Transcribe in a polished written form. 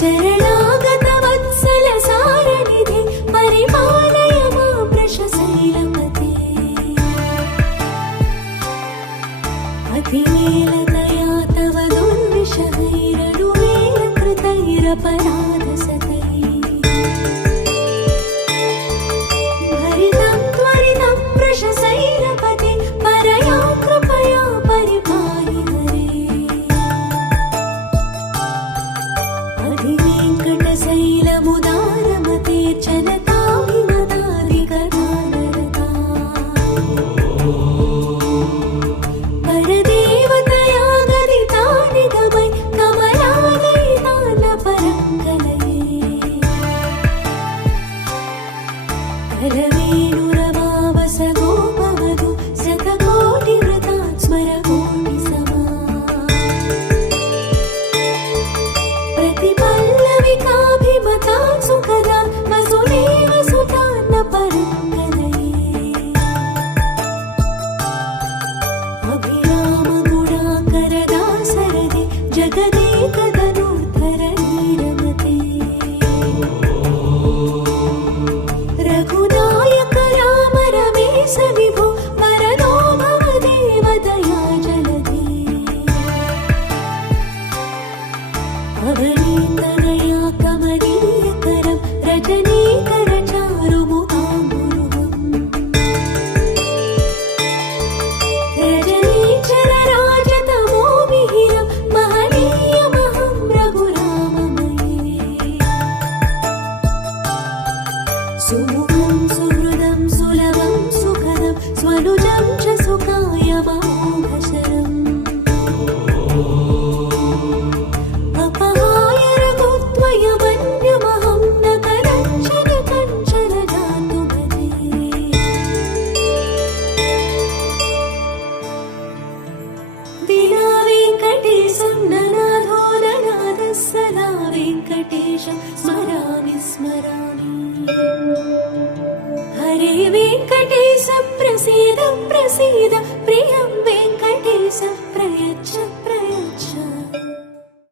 శరణాగత వత్సల సారనిధి పరిపాలయ మాం వృషశైలపతే అతివేలతయా తవ దుర్విషహైరనువేలకృతైరపరాధసతై భరితం త్వరితం వృషశైలపతే పరయా కృపయా పరిపాహి హరే అధివేంకటశైలముదారమతేర్చనతాభిమతాదికటానరతా పరదేవతయా గదితానిగమై కమలాలయితాన పరంగలయే కరవేణురవావస గోపవధు శతకోటివృతాన్ స్మర కోటి సమా प्रतिपल्लविकाभिमतान् सुखदान् वसुदेव सुतान्न परङ्गलये अभिरामगुणाकरदासरदे जगदेकधनुर्धर नीरमते रघुनायक राम रमेश विभो वरदो भव देवदया जलधे अवनीतनया कमनीयकरं रजनीकरचारुमुखाम्बुरुहम् रजनीचरराजतमोमिहिरं महनीयमहं रघुराममये सुमुखं सुहृदं सुलभं सुखदं स्वनुजं च सुखायमामोघशरम् अपहाय रघुत्वयमन्यमहं न कञ्चन कञ्चन जातु भजे विना वेङ्कटेशं ननाथो ननाथः सदा वेङ्कटेशं स्मरामि स्मरामि हरे वेङ्कटेश प्रसीद प्रसीद प्रियं वेङ्कटेश प्रयच्छ